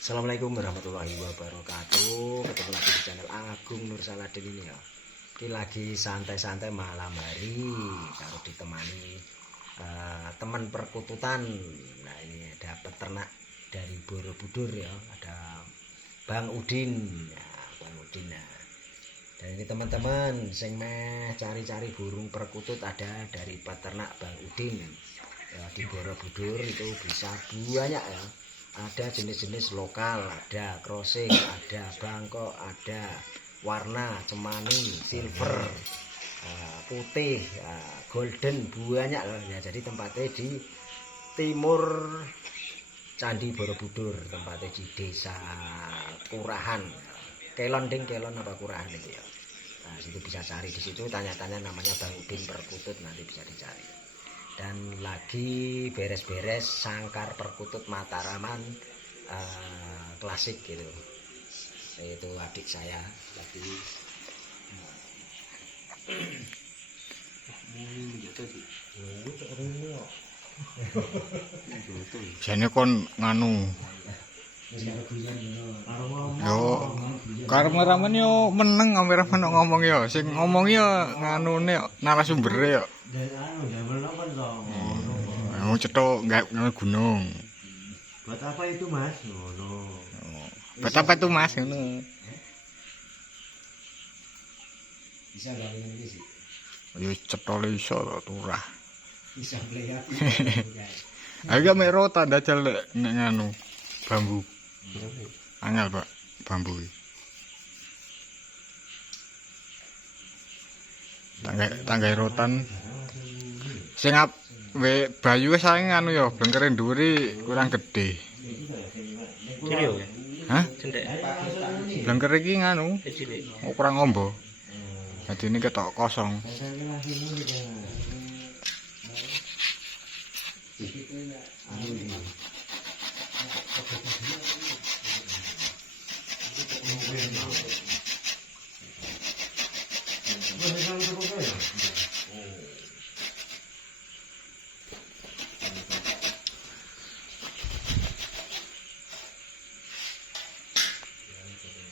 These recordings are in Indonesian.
Assalamualaikum warahmatullahi wabarakatuh. Ketemu lagi di channel Agung Nur Saladin ini ya. Ini lagi santai-santai malam hari, taruh ditemani teman perkututan. Nah ini ada peternak dari Borobudur ya, ada Bang Udin. Ya, Bang Udin. Nah. Dan ini teman-teman sing meh cari-cari burung perkutut ada dari peternak Bang Udin. Ya, di Borobudur itu bisa banyak ya. Ada jenis-jenis lokal, ada crossing, ada bangkok, ada warna cemani, silver, putih, golden, banyak ya. Jadi tempatnya di timur Candi Borobudur, tempatnya di desa Kurahan, Kelon apa Kurahan itu ya. Nah situ bisa cari, di situ tanya-tanya namanya Bang Udin Perkutut, nanti bisa dicari. Dan lagi beres-beres sangkar perkutut Mataraman klasik gitu, itu adik saya lagi jane kon nganu yo karep ramen yo meneng ramen ngomong yo sing ngomong yo nganune yo narasumbere yo mau cetok enggak gunung. Buat apa itu mas? Buat apa itu mas? bisa gak ini sih? Yo cetok iso turah. Bisa beli aku. Agak merah tanda nek nganu bambu. Angel Pak bambu. Tangga rotan. Sing bayu wis sae nganu ya, blengkere ndhuwuri kurang gedhe. Cilik ya? Hah? Cendek. Blengkere iki nganu, kurang ombo. Jadi ini ketok kosong.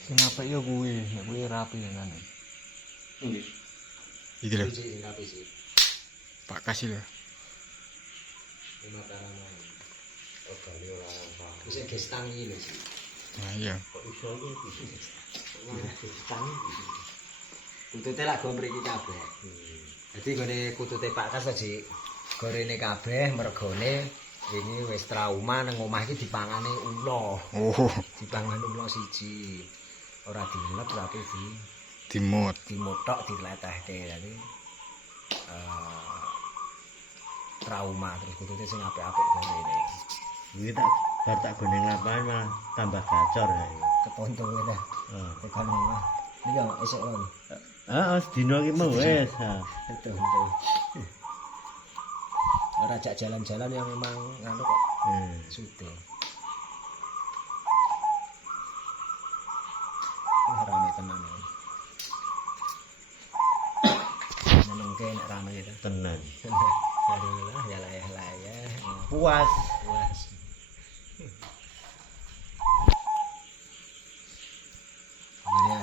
Sing apik yo kuwi, nek kuwi rapi kan. Iki lho. Pak kasih lho. Bisa gestang ini sih. Nah iya. Kutute lak go mriki kabeh. Dadi gone kutute Pak Kas aja gorene kabeh mergone ini wis trauma nang omah iki dipangane ula. Oh, Dipangan ula siji. Ora dilep tapi dimut. dimutok diletehke dadi trauma terus kutute sing apik-apik gorene. Ini tak guneng lapangan malah tambah gacor ya. Kepontong dah. Tekan omah. Iki yo esuk lho. Sedino iki mau wis. Betul. Ora ajak jalan-jalan yang memang nganu kok. Sudah. Wah rame tenan ya. Menengke nek rame itu. Tenan. Alhamdulillah ya layah-layah. Puas. Puas.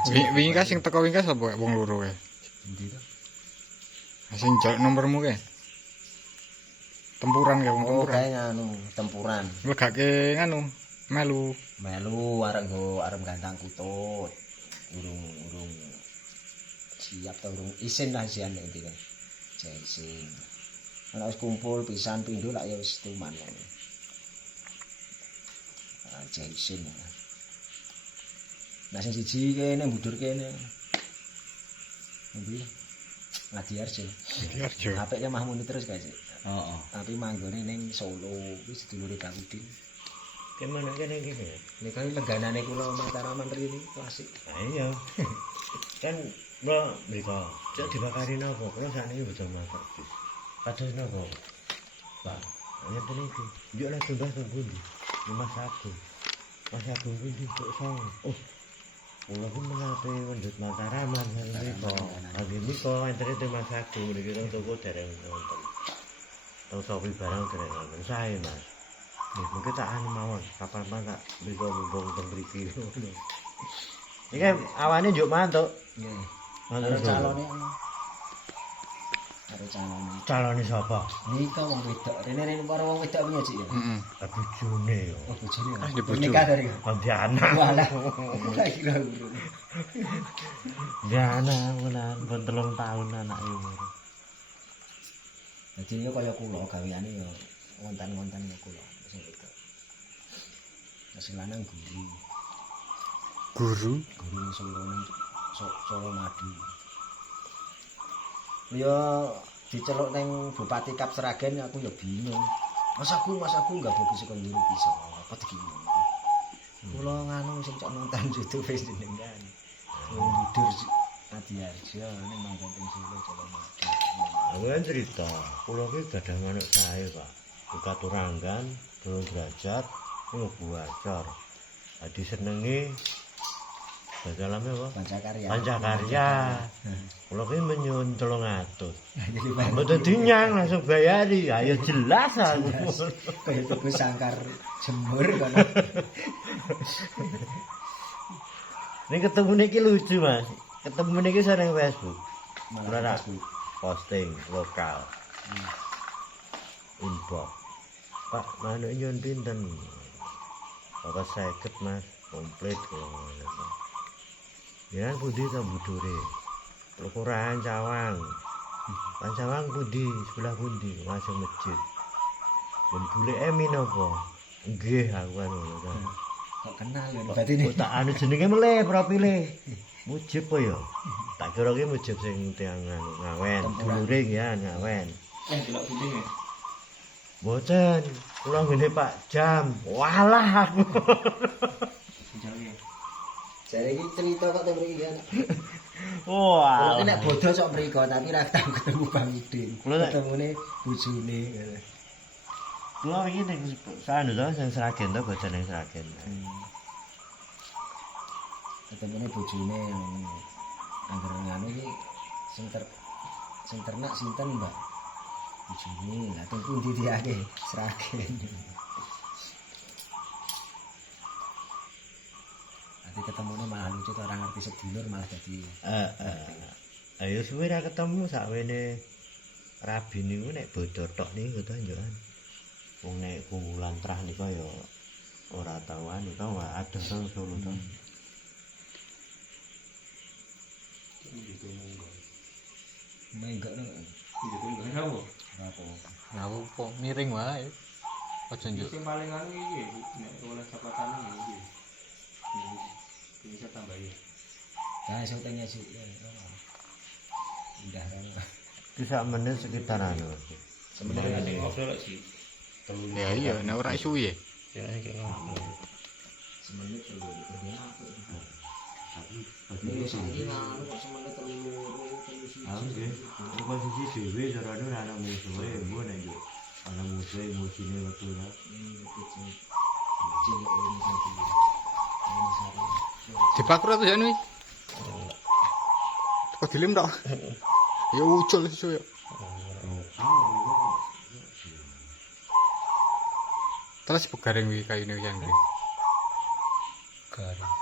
Wingi ka sing teko wingi sapa wong loro kae? Endi to? Sing jaluk nomormu kae. Tempuran kae wong Oh, tempuran. kae nganu, tempuran. Legake nganu melu. Melu arep gantang kutut. Urung siap ta urung isin lah isian nek iki. Isin. Ana wis kumpul pisan pindho lak ya wis tuman. Isin. Nah sing siji kene mbudur kene. Endi? Ngadiarjo. Diarjo. Apike mah muni terus guys. Heeh. Tapi manggone ning Solo wis sedulure Bang Udin. Kemana kene iki? Nek kali leganane kula Mataraman rene klasik. Iya. Kan lo mriko, cek dibakarin apa? Kulo sakniki bojo masak. Kados napa? Pak, ngeten iki. Yo nek tumbas tunggu ndi? Mas Agung. Mas Agung kuwi kok sang. Oh. Kulo pun menape wendut Mataraman mriko. Lagi mriko antere te Mas Agung mriki toko dereng wonten. Tau sawi barang dereng wonten sae, Mas. mungkin tak anu mawon, kapan-kapan tak mriko mumpung teng mriki ngono. Iki kan awane njuk mantuk. Nggih. Mantuk Karo Solo. calone. Karo calone. Calone sapa? Nika wong wedok. Rene para wong wedok punya Cik ya. Heeh. Bojone yo. Oh bojone. Ah, di bojo. Nikah dari. Pontianak. Walah. Ora kira urun. Jana menan pun 3 tahun anake umur. Dadi yo kaya kula gaweane yo wonten-wonten yo kula sing wedok. Sing lanang Guru. guru Solo Solo Madu. Ya diceluk ning Bupati Kap Seragen aku ya bingung. Mas aku enggak bagus sekon guru bisa. Apa iki? Kula nganu sing cok nonton YouTube jenengan. Mundur Adiarjo ning manggon teng Solo Solo Madu. Aku kan cerita, kula ki gadah manuk sae, Pak. Buka turanggan, 2 derajat, niku buacor. Adi senenge dalamnya apa? Pancakarya. Pancakarya. Kula ki menyuwun 300. Jadi Mboten dinyang langsung bayari. Ayo jelas aku. kaya tuku sangkar jemur kono. Ning ketemu niki lucu, Mas. Ketemu niki seneng Facebook. Ora Malah posting lokal. Inbox. Pak, manuk nyuwun pinten? Kok 50, Mas. Komplit kula ngono. Ya pundi ta budure? Ukuran Cawang. Cawang pundi? Sebelah pundi? Langsung masjid. Ben buleke min apa? Nggih, aku kan ngono ta. kok kenal lho berarti ini. Tak anu jenenge meleh profile. Mujib apa ya? Tak kira ki mujib sing tiyang anu ngawen, dulure ya ngawen. Delok gunting ya. Mboten, kula ngene Pak Jam. Walah aku. Jare. Jare iki cerita kok teng mriki ya. Wah. Kula nek bodoh sok mriko tapi ra tau ketemu Bang Udin. Kula nek- Ketemune bojone. Kula iki ning sanu to sing Sragen to bocah ning Sragen. Ketemune bojone angger ngono iki sing ternak sinten, Mbak? Bojone. Lah teng pundi diake Sragen. Nanti ketemune malah lucu to orang ngerti sedulur malah dadi Ayo suwe ra ketemu sakwene Rabi niku nek bodho tok niku to njokan. Wong nek kumpulan trah nika ya ora tauan to adoh to Solo to. enggak no. Itu enggak tahu. Apa? Aku kok miring wae. Aja njuk. Sing paling anu iki nek oleh sapatan iki. Bisa tambah ya. Nah, syutingnya sih. Indah kan. Ki sak menit sekitar anu. Sebenarnya sing ngobrol sih. Ya iya, nek ora suwi ya. Ya iki ngobrol. Semenit dulu. Tapi semenit dulu. Posisi dhewe carane ora ana musuhe, mbok nek yo ana musuhe emosine metu lah. Cilik ini satu. Dipakur atau jan wis? Kok dilem tok? Ya ucul iso ya. Terus begaring wi kayune yang iki. Garing.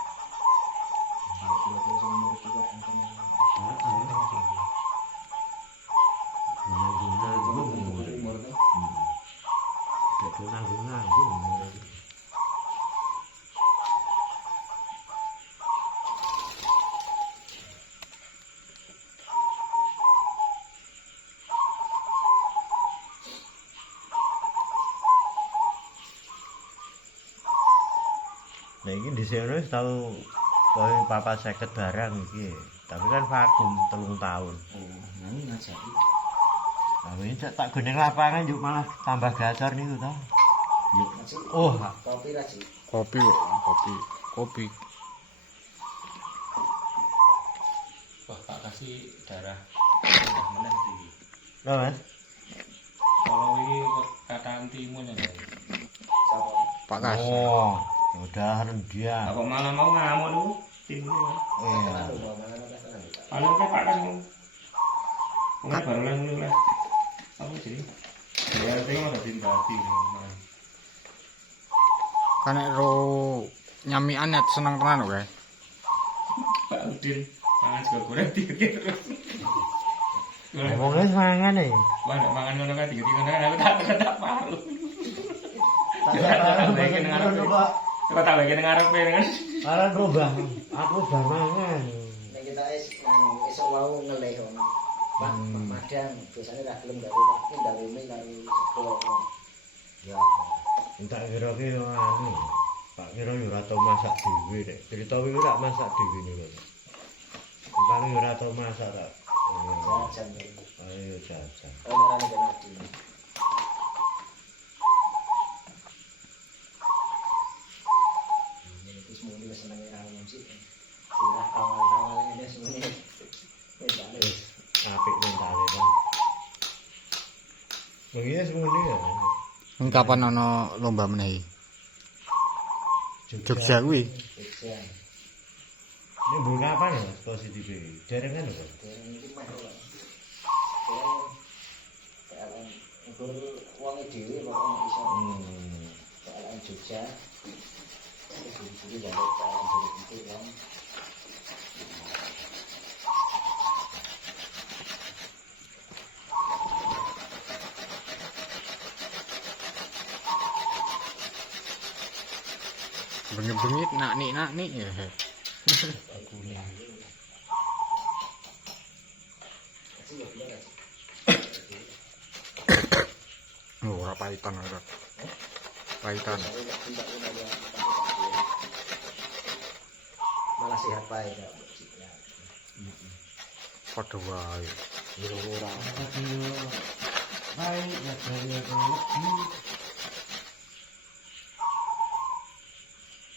Nah iki dhisik wis tau koyo papa 50 barang iki. Tapi kan vakum 3 tahun. Oh, nang ngajari. Lah ini tak goneng lapangan yuk malah tambah gacor niku to. Yuk, Cik. Oh, Kopi ra, Cik. Kopi kok, kopi. Wah, Pak kasih darah. Darah meneh iki. nah Mas. Kalau ini kata antimun ya. Sapa? Pak Kas. Oh, udah dia. Apa malah mau ngamuk dulu? Timun. Iya. Paling ke Pak kan. Mulai baru lah mulai. Apa sih? Ya, tengok ada tim tadi. Kan nek ro nyamikan net seneng tenan kok kae. Pak Udin mangan sego goreng dikit terus. Ngomongnya semangan ya. Wah, nek mangan ngono kae dikit ngono aku tak paru. Tak bagian ngono kok. Coba tak bagian ngarepe kan. Aran robah. Aku bar mangan. Nek kita esuk mau ngelih ono. Pak Madang biasane ra gelem gawe tapi gawe mie karo sego. Ya. Entak kira-kira anu. Pak kira yo ora tau masak dhewe nek. Cerita wingi rak masak dhewe niku. Paling ora tau masak rak. Jajan. Ayo jajan. Ora nek mati. Ini wis muni wis seneng ra musik. Sudah awal-awal ini semuanya. Wis apik mentale to. Wingi semono ya. Kapan ana lomba meneh? Jogja kuwi. Jogja. Ini bulan kapan ya positif ini? Jaringan apa? Dereng iki meh ora. PLN ukur wong dhewe kok ono iso. PLN Jogja. Jadi balik PLN Jogja itu kan. Bengi-bengi nak nik ya. Oh, ora paitan ora. Paitan. Malah sehat bae ya. Padha wae. Ora. Baik, ya saya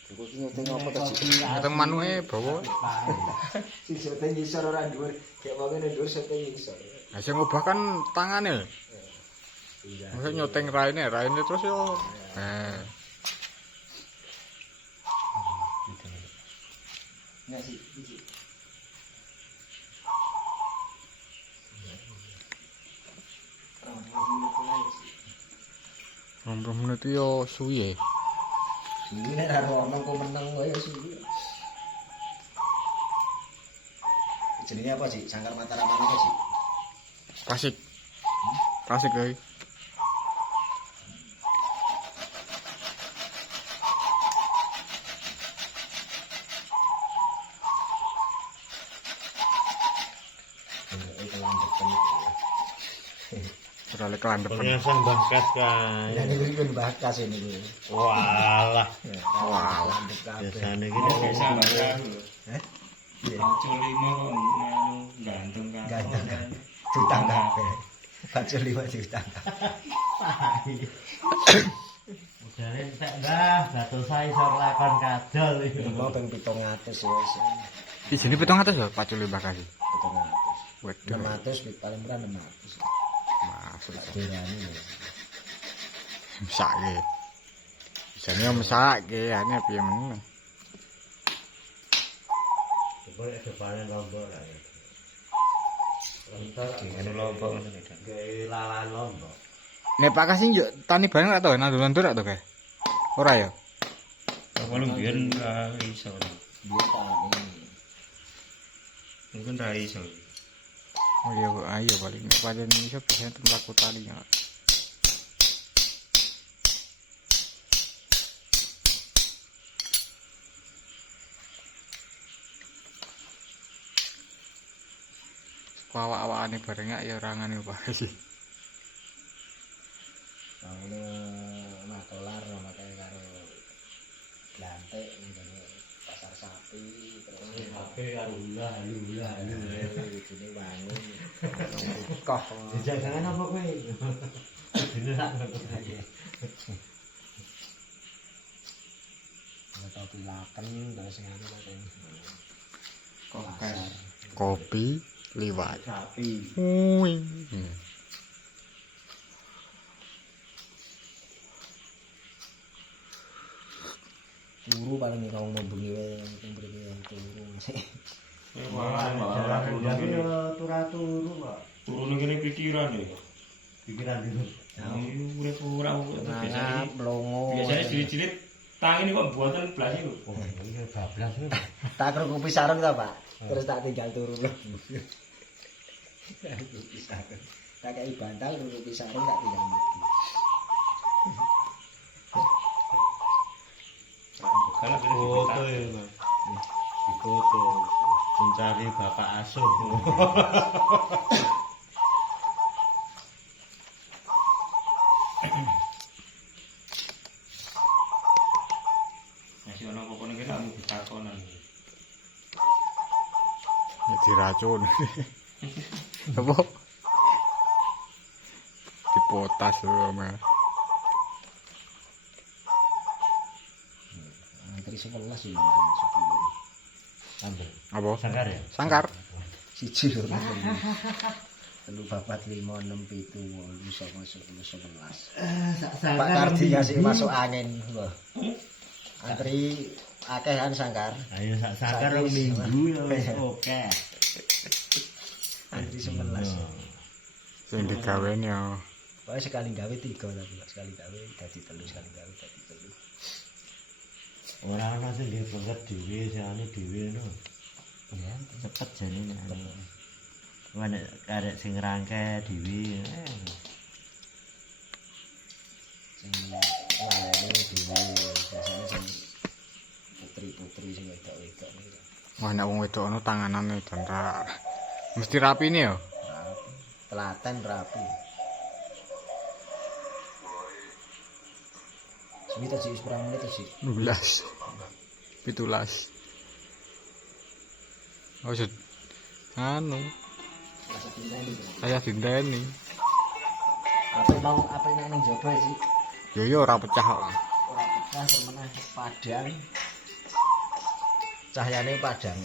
Iku nyeteng apa to sih? Ketemu manuke bawa. Sing seteng ngisor ora dhuwur, gek wong ngene dhuwur seteng ngisor. Lah sing ngubah kan tangane. Iya. Masa nyoteng raine terus yo. Enggak sih, iki. Rombong menit yo suwi. Ini nek ora ono kok meneng wae suwi. Jenenge apa sih? Sangkar Mataram apa sih? Klasik. Klasik kae. Ora lek kelandepan. Pengasah bakas kan. Ya niku kan bakas ini. Walah. Wah. Biasane iki Biasa baca. Heh? Baju 5 kok anu gantung kan. Ganteng kan. Jutang kabeh. Baju 5 jutang. Jare tak dah, gatos sae isor lakon kadol iki. Mau ping 700 ya wis. Ijine 700 ya pacul bakasi. 700. Waduh. 600 paling murah 600. Masuk. Dirani. Mesake. Jane mesake ane piye meneh. Boleh depannya lombok lah ya. Lombok Anu lombok ngono lho. gawe lalan lombok. Nek Pak Kasih yo tani bareng ra to nandur-nandur ra to kae. Ora ya. Kalau biyen ra iso. Dia tani. Mungkin ra iso. Oh iya kok ayo paling nek pancen iso bisa temlaku talinya. Awak-awakane bareng ya ora ngene Pak Kasih. Ngono makolar ono kae karo Blantek ngene pasar sapi terus Tapi karo ulah iki wangun. Koh. jangan apa kowe. Dene sak ngono. Atau pilaken terus ngene kok. Kokar. Kopi liwat. Sapi. Wing. Turu paling nek wong bengi wae sing mriki turu. Jadi yo turu-turu kok. Turun kene pikiran ya. Pikiran itu. Urip ora Ngangap longo. biasanya cilik-cilik Tangi ini kok buatan belas itu. Oh, iya bablas itu. Tak kerungupi sarung ta, Pak. Terus tak tinggal turu mlebu. Tak kerungupi sarung. Tak kei bantal kerungupi sarung tak tinggal mlebu. Bukan lah Foto ya, Mas. Di foto. Mencari bapak asuh. Masih ono apa nek kamu ditakonan. diracun. Apa? Dipotas lho, Mas. Antri 11 ya masuk. Ambil. Apa? Sangkar ya? Sangkar. Siji lho. 3 4 5 6 7 8 9 10 11. Pak Kardi ngasih masuk angin lho. Antri akehan sangkar. Ayo sak sangkar rong minggu ya oke. Antri 11. Sing digaweni ya. Pokoknya sekali gawe 3 tapi sekali gawe dadi 3 sekali gawe dadi 3. Ora ana sing nggih banget dhewe, sane dhewe no. Ya, cepet jane nek. Nek arek sing rangke dhewe. Sing layane dhewe biasane sing putri-putri sing wedok-wedok niku. Wah, nek wong wedok ono tanganane dan mesti rapi nih ya. Rapi. Telaten rapi. Semita sih seberang menit sih. 12. 17. Oh, anu, ayah dinteni. Apa mau apa ning jaba sih? Yo yo ora pecah kok. Ora pecah semenah padang. Cahyane padang.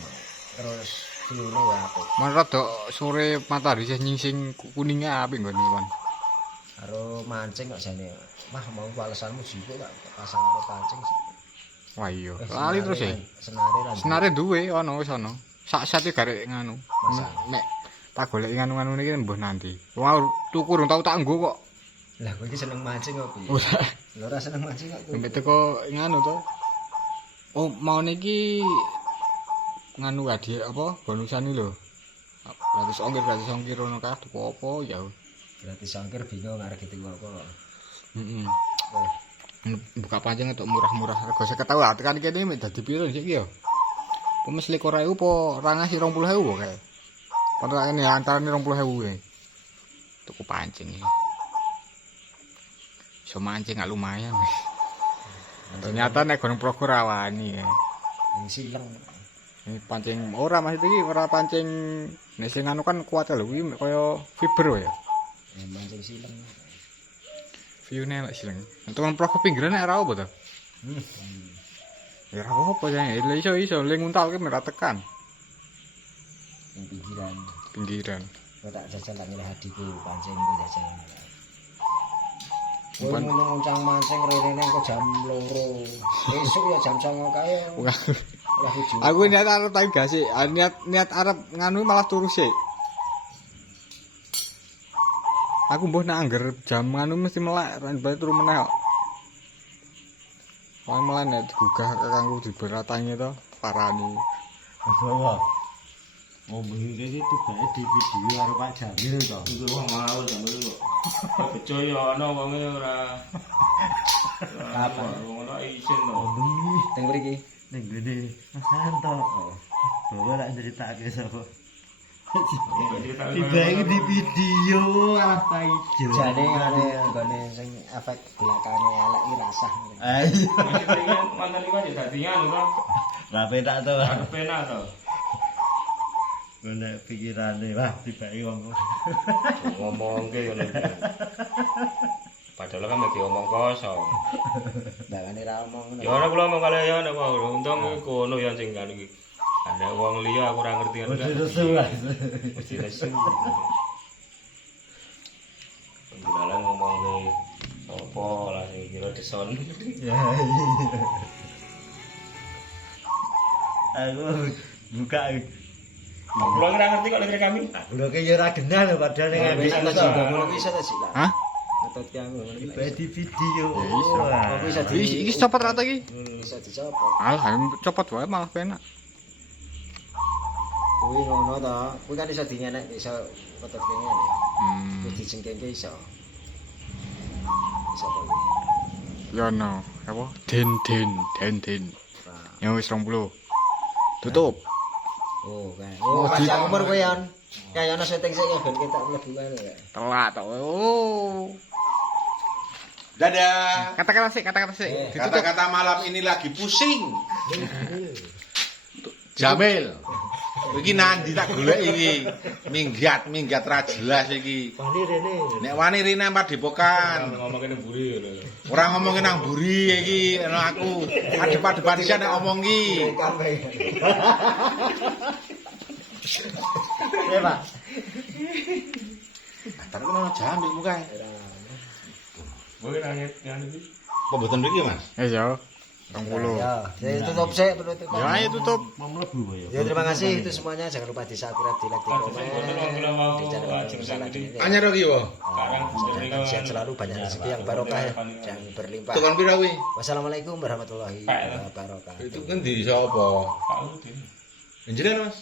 Terus view-ne ya apik. Mun rada sore matahari sih nyingsing kuningnya apik nggon iki, Mon. Karo mancing kok jane. Mah mau walesanmu jipuk tak pasang ana pancing sih. Wah iya. Lali terus ya. Senare lan. Senare duwe ono wis ono. Sak-sate garek nganu. Masa? Nek tak golek nganu-nganu niki mbuh nanti. Wong tuku urung tau tak nggo kok. Lah kowe iki seneng mancing kok piye? Ora. Lho ora seneng mancing kok. Sampai teko nganu to. Oh, mau niki nganu hadiah apa? Bonusan iki lho. Gratis ongkir ngono kae tuku apa ya. Gratis ongkir bingung arek gitu apa. Heeh. Wah, Buka pancing untuk murah-murah. Rego 50 lah tekan kene mek dadi piro sik iki ya. Apa mesti 21.000 apa ra ngasih 20.000 kae. Padahal ini antarane 20.000 kae. Tuku pancing iki. Iso mancing gak lumayan. Ternyata nek gunung Progo rawani ya. yang sileng. Ini pancing ora Mas iki ora pancing nek sing anu kan kuat lho kuwi kaya fiber ya. Mancing sileng. View-ne lek sileng. Nek Progo pinggiran nek ora apa to? Ya ora apa ya. Lha iso le nguntal ki ora tekan. Yang pinggiran. Pinggiran. Kok tak jajal tak milih hadiku pancing ku jajal. Kowe nguncang mancing rene kok jam 2. Besok ya jam 09.00 kae. Ora hujan. Aku niat arep tak gas sih. Niat arep nganu malah turu sih. Aku mbuh nak angger jam nganu mesti melek ran bae turu meneh kok. Wong melek nek digugah kanggo diberatangi to parani. Apa? Mau bengi iki tibake di video karo Pak Jamil to. Iku wong mau jam itu kok. Percaya ana wonge ora. Apa? Wong ora isin to. Bengi Teng mriki. ning gede Mas Santo. Bawa tak ceritake sapa. Tibake di video apa ijo. Jane ngene nggone sing efek belakane elek iki rasah. Ayo. Mantan iki aja dadi anu to. Lah penak to. Ora penak to. Nek pikirane wah tibake ngomong. Ngomongke ngono iki. Padahal kan mesti omong kosong. Mbakane ra omong ngono. Ya ora kula omong kali ya nek wae untung kono ya sing kan iki. Ada wong liya aku ora ngerti kan. Mesti nesu. Pendalan ngomong ke apa lah sing kira deson. Ya iya. Aku buka Kula ora ngerti kok lek kami. Lho ki ya ora genah lho padahal ning Bisa ambek ta sih ngono bisa ta sih lah. Hah? ngatut ki aku. Di video. Ya, iso. Wah. Oh, bisa Iki copot rata iki. Bisa dicopot. Alah, copot wae malah penak. Kuwi ngono to. Kuwi kan iso dingenek, iso ngetut kene ya. Wis dijengkengke iso. Iso kok. Ya no, apa? Den. Nah. Ya wis 20. Tutup. Oh, kan. Oh, Oh, di- panjang umur kowe yon. Ya ono syuting sik ben ketok mlebu kae ya. Telat tok. Oh. Dadah. Kata-kata sih. Ditutup. Kata-kata malam ini lagi pusing. Jamil. Iki nanti tak golek iki. Minggat ra jelas iki. Wani rene. Nek wani rene empat depokan. Ngomong kene buri lho. Ora ngomongin nang buri iki ana aku. Adep-adepan iki nek ngomong iki. Ya, Pak. Tapi ana Jamil mukae. Kowe nangis iki. Apa mboten mriki, Mas? Ya. 20. Ya, tutup sik penutup. Ya ayo tutup. Mau mlebu kok ya. Ya terima kasih itu semuanya. Jangan lupa di subscribe, di like, di komen di channel Salah ini. Anyar iki wae. Sekarang Dan sehat selalu, banyak rezeki yang barokah dan berlimpah. Tukang pira kuwi? Wassalamualaikum warahmatullahi wabarakatuh. Itu kan di sapa? Pak Udin. Jenengan, Mas?